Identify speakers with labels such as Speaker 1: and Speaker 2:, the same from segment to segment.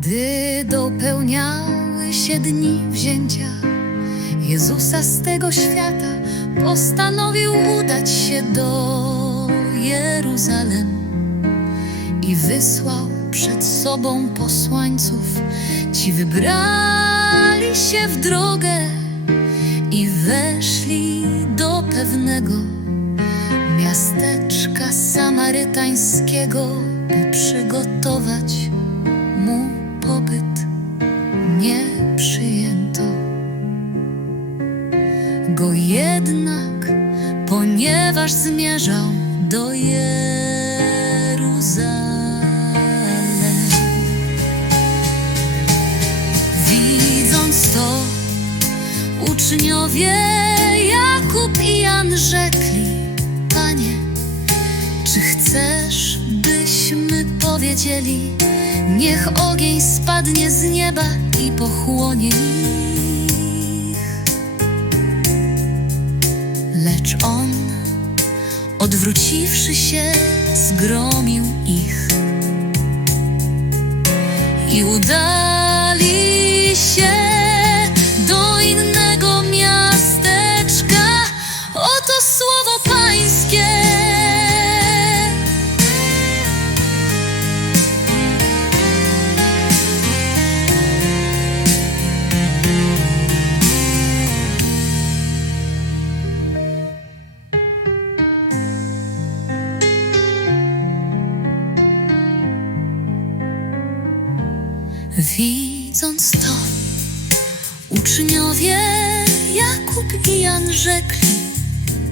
Speaker 1: Gdy dopełniały się dni wzięcia Jezusa z tego świata, postanowił udać się do Jeruzalem i wysłał przed sobą posłańców. Ci wybrali się w drogę i weszli do pewnego miasteczka samarytańskiego, by przygotować go jednak, ponieważ zmierzał do Jeruzalem. Widząc to, uczniowie Jakub i Jan rzekli: Panie, czy chcesz, byśmy powiedzieli, niech ogień spadnie z nieba i pochłonie ich? Lecz on, odwróciwszy się, zgromił ich i udali Widząc to, uczniowie Jakub i Jan rzekli: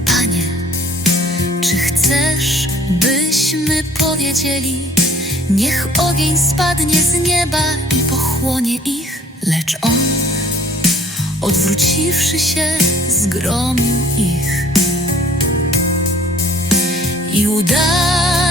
Speaker 1: Panie, czy chcesz, byśmy powiedzieli, niech ogień spadnie z nieba i pochłonie ich? Lecz on, odwróciwszy się, zgromił ich i się